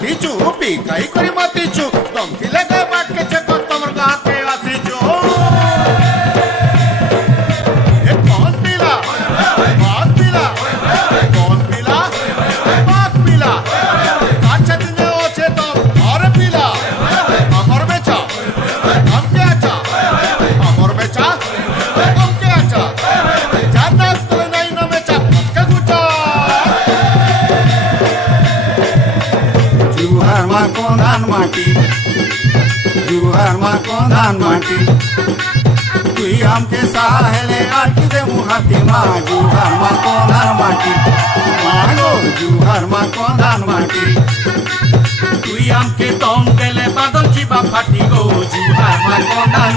মাতিছু বিকাই করে মাতিছু তমকি লাগে বাক্যছে তোমার গাতে আসিছু এ কোন পিলা বাদ পিলা কোন পিলা বাদ পিলা কাছে দিনে ওছে তো আর পিলা আমার বেচা আমকে আচা আমার বেচা আমকে আচা জানা তো নাই না বেচা কা গুচা जुहार मा कोंदान माटी जुहार मा कोंदान माटी तुई आमके साहेले आटी दे मुहाती मा जुहार मा कोंदान माटी मागो जुहार मा कोंदान माटी तुई आमके तम देले बादल जीवा फाटी गो जुहार मा कोंदान